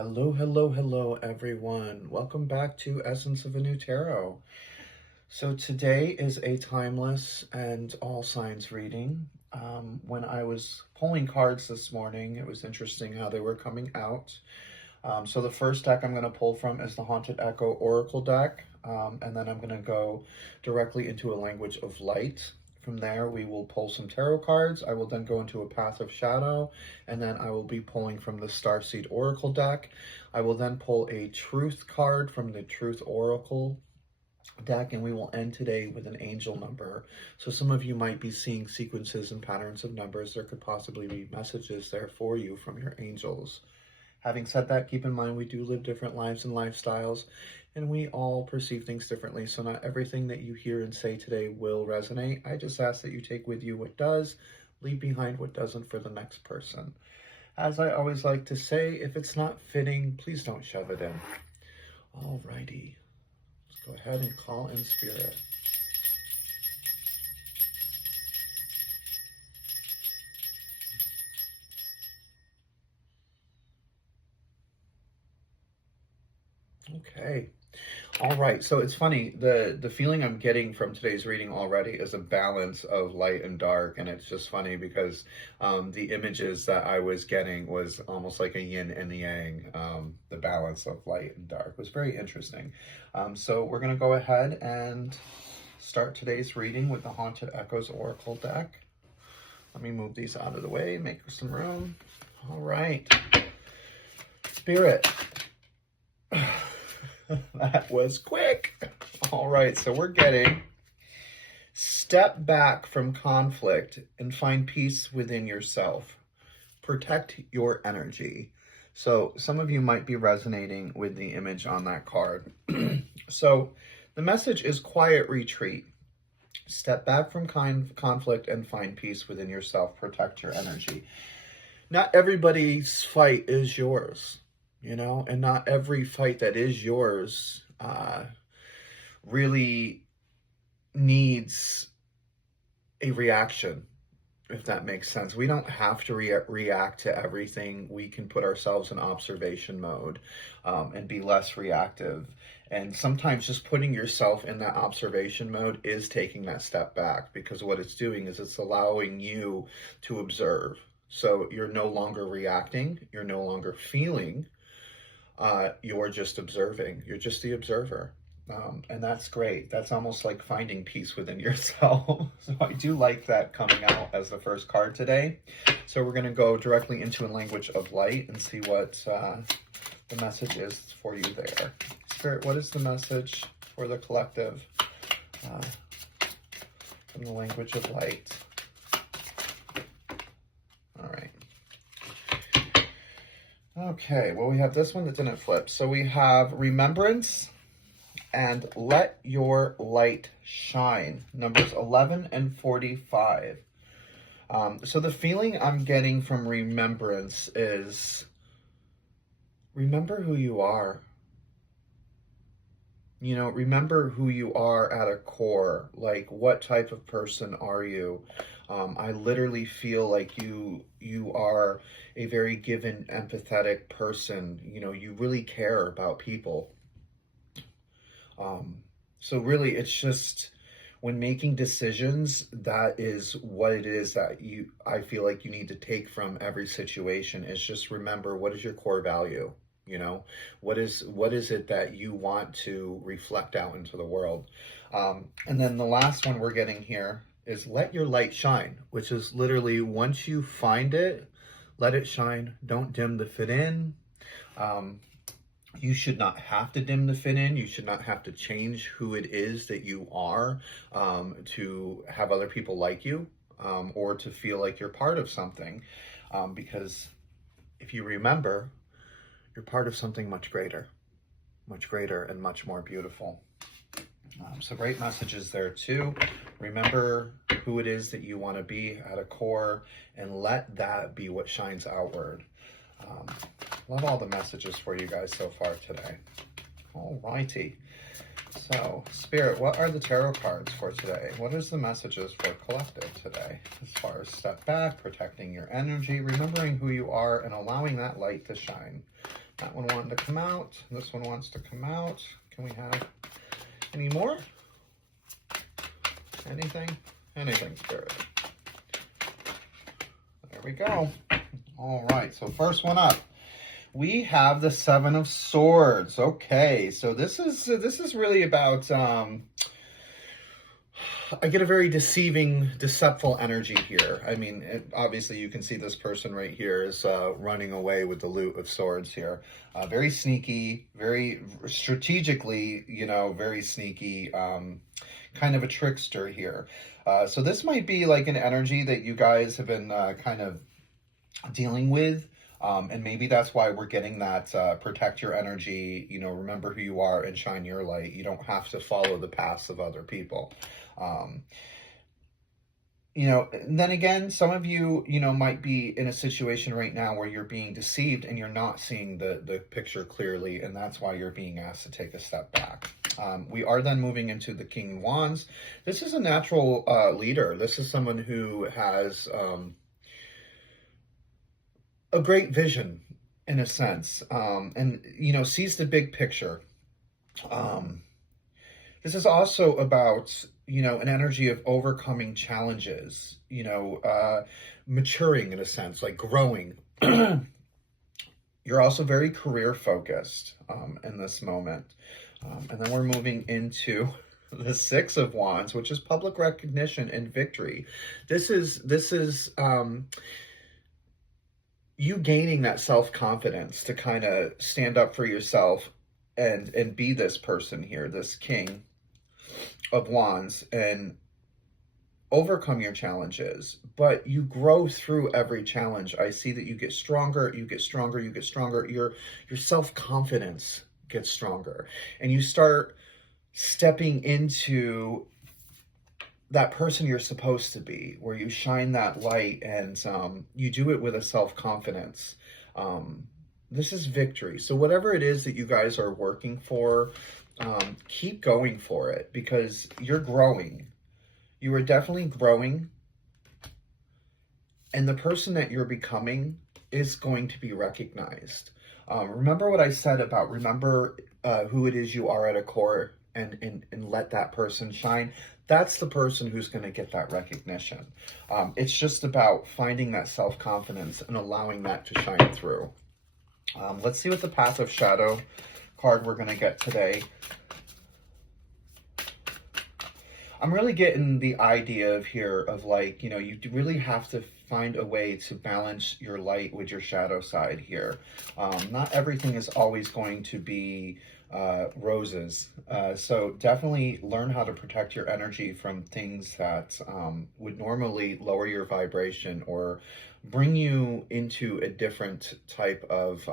Hello, hello, hello, everyone. Welcome back to Essence of a New Tarot. So today is a timeless and all signs reading. When I was pulling cards this morning, it was interesting how they were coming out. So the first deck I'm going to pull from is the Haunted Echo Oracle deck, and then I'm going to go directly into a language of light. From there, we will pull some tarot cards. I will then go into a Path of Shadow, and then I will be pulling from the Starseed Oracle deck. I will then pull a Truth card from the Truth Oracle deck, and we will end today with an angel number. So some of you might be seeing sequences and patterns of numbers. There could possibly be messages there for you from your angels. Having said that, keep in mind we do live different lives and lifestyles, and we all perceive things differently, so not everything that you hear and say today will resonate. I just ask that you take with you what does, leave behind what doesn't for the next person. As I always like to say, if it's not fitting, please don't shove it in. Alrighty, let's go ahead and call in spirit. Okay. All right. So it's funny. The feeling I'm getting from today's reading already is a balance of light and dark. And it's just funny because the images that I was getting was almost like a yin and the yang. The balance of light and dark was very interesting. So we're going to go ahead and start today's reading with the Haunted Echoes Oracle deck. Let me move these out of the way, make some room. All right. Spirit. That was quick. All right, so we're getting step back from conflict and find peace within yourself. Protect your energy. So some of you might be resonating with the image on that card. So the message is quiet retreat. Step back from conflict and find peace within yourself. Protect your energy. Not everybody's fight is yours. And not every fight that is yours really needs a reaction, if that makes sense. We don't have to react to everything. We can put ourselves in observation mode and be less reactive. And sometimes just putting yourself in that observation mode is taking that step back, because what it's doing is it's allowing you to observe. So you're no longer reacting, you're no longer feeling. You're just observing. You're just the observer. And that's great. That's almost like finding peace within yourself. So I do like that coming out as the first card today. So we're going to go directly into a language of light and see what the message is for you there. Spirit, what is the message for the collective from the language of light? Okay, well, we have this one that didn't flip. So we have remembrance and let your light shine. Numbers 11 and 45. So the feeling I'm getting from remembrance is remember who you are. Remember who you are at a core. Like, what type of person are you? I literally feel like you are a very given, empathetic person. You really care about people. So really, it's just when making decisions, that is what it is that I feel like you need to take from every situation is just remember, what is your core value? What is it that you want to reflect out into the world? And then the last one we're getting here is let your light shine, which is literally once you find it, let it shine. Don't dim the fit in. You should not have to dim the fit in. You should not have to change who it is that you are to have other people like you or to feel like you're part of something. Because if you remember, you're part of something much greater and much more beautiful. So great messages there too. Remember who it is that you want to be at a core and let that be what shines outward. Love all the messages for you guys so far today. All righty. So, Spirit, what are the tarot cards for today? What is the messages for collective today? As far as step back, protecting your energy, remembering who you are, and allowing that light to shine. That one wanted to come out. This one wants to come out. Can we have any more? Anything? Anything, Spirit. There we go. All right, so first one up. We have the Seven of Swords. Okay, so this is really about I get a very deceptive energy here. I mean, obviously you can see this person right here is running away with the loot of swords here. Very sneaky, very strategically, you know, very sneaky, kind of a trickster here. So this might be like an energy that you guys have been kind of dealing with. And maybe that's why we're getting that protect your energy, you know, remember who you are and shine your light. You don't have to follow the paths of other people. You know, then again, some of you, you know, might be in a situation right now where you're being deceived and you're not seeing the picture clearly, and that's why you're being asked to take a step back. We are then moving into the King of Wands. This is a natural leader. This is someone who has a great vision in a sense, and, you know, sees the big picture. This is also about, you know, an energy of overcoming challenges, you know, maturing in a sense, like growing. You're also very career focused in this moment. And then we're moving into the Six of Wands, which is public recognition and victory. This is you gaining that self-confidence to kind of stand up for yourself and be this person here, this King of Wands, and overcome your challenges. But you grow through every challenge. I see that you get stronger, you get stronger, you get stronger. Your self-confidence gets stronger, and you start stepping into that person you're supposed to be, where you shine that light, and you do it with a self-confidence. This is victory. So whatever it is that you guys are working for, keep going for it, because you're growing. You are definitely growing, and the person that you're becoming is going to be recognized. Remember what I said about remember who it is you are at a core, and let that person shine. That's the person who's going to get that recognition. It's just about finding that self-confidence and allowing that to shine through. Let's see what the Path of Shadow card we're going to get today. I'm really getting the idea of here of, like, you know, you really have to find a way to balance your light with your shadow side here. Not everything is always going to be roses. So definitely learn how to protect your energy from things that would normally lower your vibration or bring you into a different type of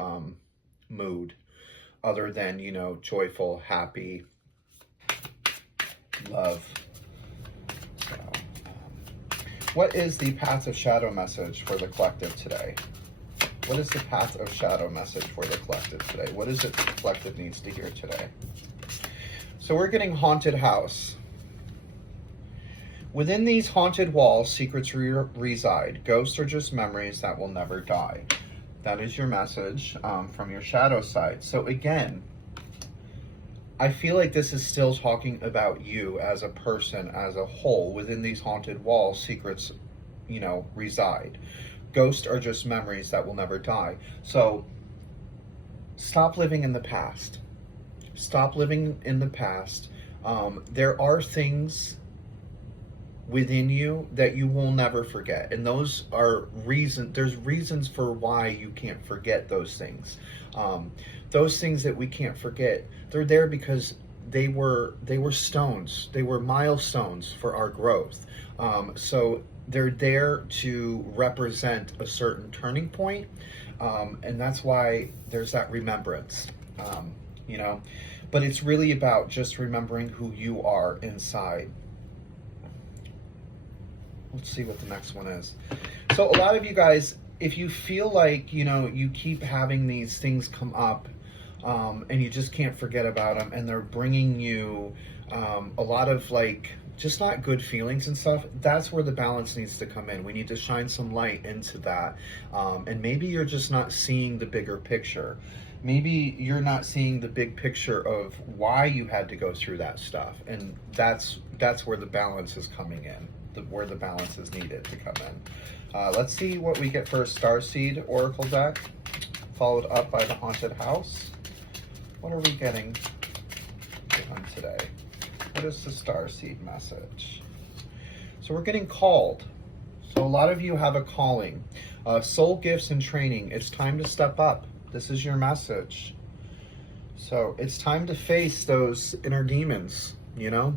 mood other than, you know, joyful, happy, love. So, what is the Path of Shadow message for the collective today? What is the Path of Shadow message for the collective today? What is it the collective needs to hear today? So we're getting haunted house. Within these haunted walls, secrets reside. Ghosts are just memories that will never die. That is your message from your shadow side. So again, I feel like this is still talking about you as a person, as a whole. Within these haunted walls, secrets, you know, reside. Ghosts are just memories that will never die. So stop living in the past. Stop living in the past. There are things within you that you will never forget, and those are there's reasons for why you can't forget those things. Those things that we can't forget, they're there because they were stones, they were milestones for our growth. So they're there to represent a certain turning point, and that's why there's that remembrance, you know. But it's really about just remembering who you are inside. Let's see what the next one is. So a lot of you guys, if you feel like, you know, you keep having these things come up, and you just can't forget about them, and they're bringing you a lot of, like, just not good feelings and stuff. That's where the balance needs to come in. We need to shine some light into that. And maybe you're just not seeing the bigger picture. Maybe you're not seeing the big picture of why you had to go through that stuff. And that's where the balance is coming in, where the balance is needed to come in. Let's see what we get for a Starseed Oracle deck, followed up by the Haunted House. What are we getting on today? What is the Starseed message? So we're getting called. So a lot of you have a calling. Soul gifts and training. It's time to step up. This is your message. So it's time to face those inner demons, you know?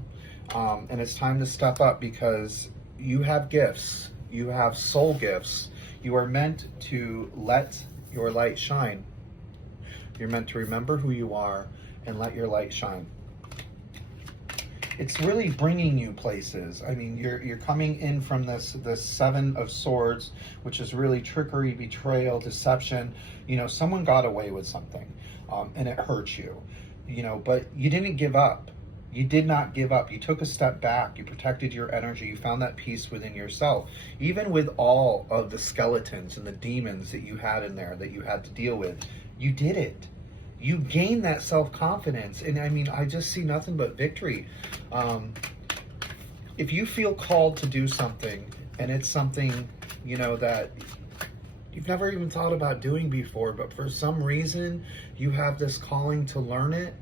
And it's time to step up because you have gifts. You have soul gifts. You are meant to let your light shine. You're meant to remember who you are and let your light shine. It's really bringing you places. I mean, you're coming in from this Seven of Swords, which is really trickery, betrayal, deception. You know, someone got away with something, and it hurt you. You know, but you didn't give up. You did not give up. You took a step back. You protected your energy. You found that peace within yourself. Even with all of the skeletons and the demons that you had in there that you had to deal with, you did it. You gain that self-confidence. And I mean, I just see nothing but victory. If you feel called to do something and it's something, you know, that you've never even thought about doing before, but for some reason you have this calling to learn it,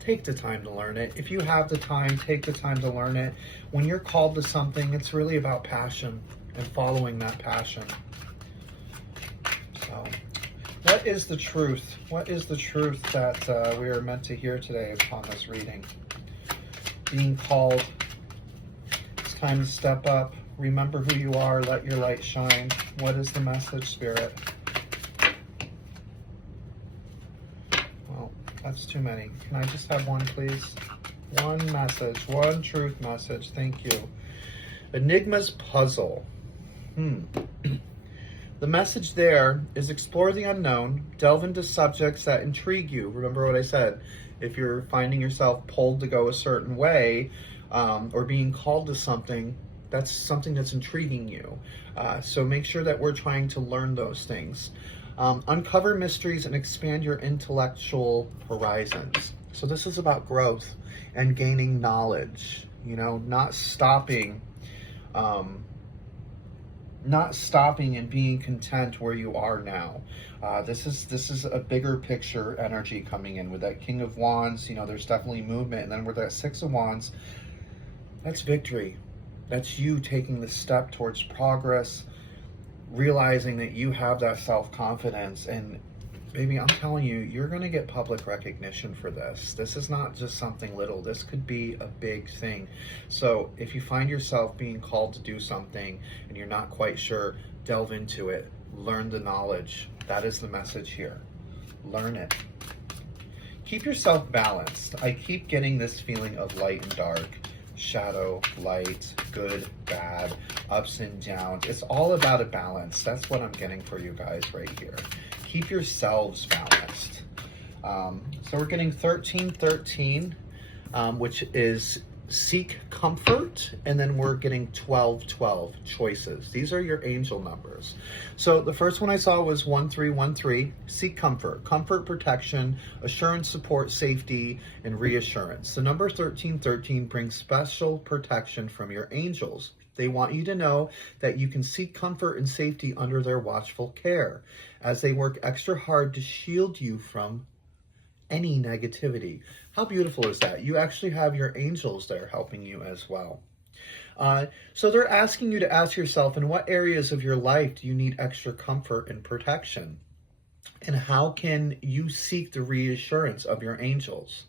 take the time to learn it. If you have the time, take the time to learn it. When you're called to something, it's really about passion and following that passion. So, what is the truth? What is the truth that we are meant to hear today upon this reading? Being called. It's time to step up. Remember who you are. Let your light shine. What is the message, Spirit? Well, that's too many. Can I just have one, please? One message. One truth message. Thank you. Enigma's puzzle. The message there is explore the unknown, delve into subjects that intrigue you. Remember what I said. If you're finding yourself pulled to go a certain way or being called to something, that's something that's intriguing you. So make sure that we're trying to learn those things. Uncover mysteries and expand your intellectual horizons. So this is about growth and gaining knowledge, you know, not stopping and being content where you are now. This is a bigger picture energy coming in with that King of Wands. You know, there's definitely movement. And then with that Six of Wands, that's victory. That's you taking the step towards progress, realizing that you have that self-confidence. And baby, I'm telling you, you're going to get public recognition for this. This is not just something little. This could be a big thing. So if you find yourself being called to do something and you're not quite sure, delve into it. Learn the knowledge. That is the message here. Learn it. Keep yourself balanced. I keep getting this feeling of light and dark, shadow, light, good, bad, ups and downs. It's all about a balance. That's what I'm getting for you guys right here. Keep yourselves balanced. So we're getting 1313, which is seek comfort, and then we're getting 1212, choices. These are your angel numbers. So the first one I saw was 1313, seek comfort, comfort, protection, assurance, support, safety, and reassurance. The number 1313 brings special protection from your angels. They want you to know that you can seek comfort and safety under their watchful care, as they work extra hard to shield you from any negativity. How beautiful is that? You actually have your angels there helping you as well. So they're asking you to ask yourself, in what areas of your life do you need extra comfort and protection? And how can you seek the reassurance of your angels?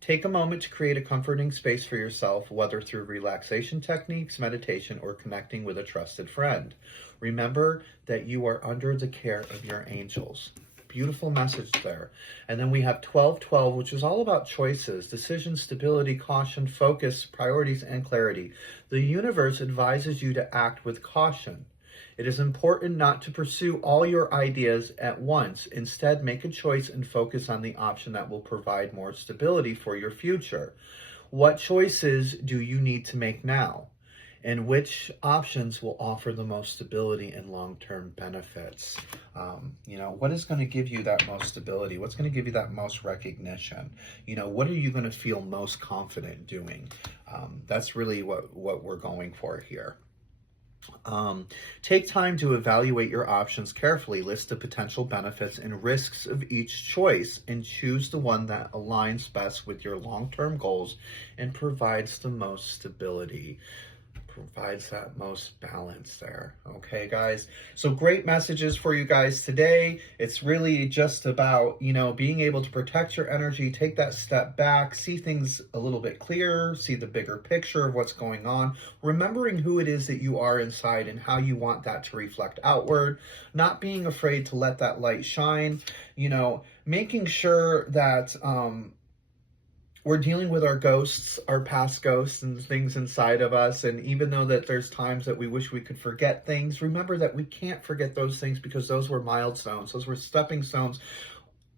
Take a moment to create a comforting space for yourself, whether through relaxation techniques, meditation, or connecting with a trusted friend. Remember that you are under the care of your angels. Beautiful message there. And then we have 1212, which is all about choices, decision, stability, caution, focus, priorities, and clarity. The universe advises you to act with caution. It is important not to pursue all your ideas at once. Instead, make a choice and focus on the option that will provide more stability for your future. What choices do you need to make now? And which options will offer the most stability and long-term benefits? What is going to give you that most stability? What's going to give you that most recognition? What are you going to feel most confident doing? That's really what we're going for here. Take time to evaluate your options carefully, list the potential benefits and risks of each choice, and choose the one that aligns best with your long-term goals and provides the most stability, provides that most balance there. Okay, guys? So great messages for you guys today. It's really just about, being able to protect your energy, take that step back, see things a little bit clearer, see the bigger picture of what's going on, remembering who it is that you are inside and how you want that to reflect outward, not being afraid to let that light shine, making sure that, we're dealing with our ghosts, our past ghosts and things inside of us. And even though that there's times that we wish we could forget things, remember that we can't forget those things because those were milestones. Those were stepping stones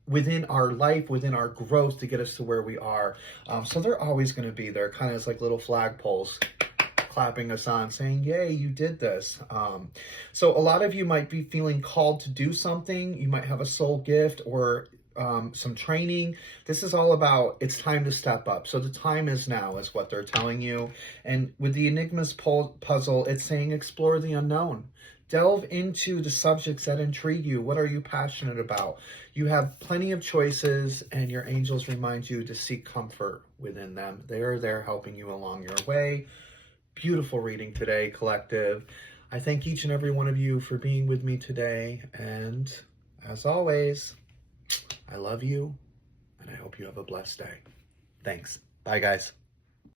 within our life, within our growth to get us to where we are. So they're always going to be there, kind of as like little flagpoles clapping us on, saying, yay, you did this. So a lot of you might be feeling called to do something. You might have a soul gift or some training. This is all about, it's time to step up. So the time is now, is what they're telling you. And with the Enigmas puzzle, it's saying explore the unknown. Delve into the subjects that intrigue you. What are you passionate about? You have plenty of choices, and your angels remind you to seek comfort within them. They are there helping you along your way. Beautiful reading today, collective. I thank each and every one of you for being with me today. And as always, I love you, and I hope you have a blessed day. Thanks. Bye, guys.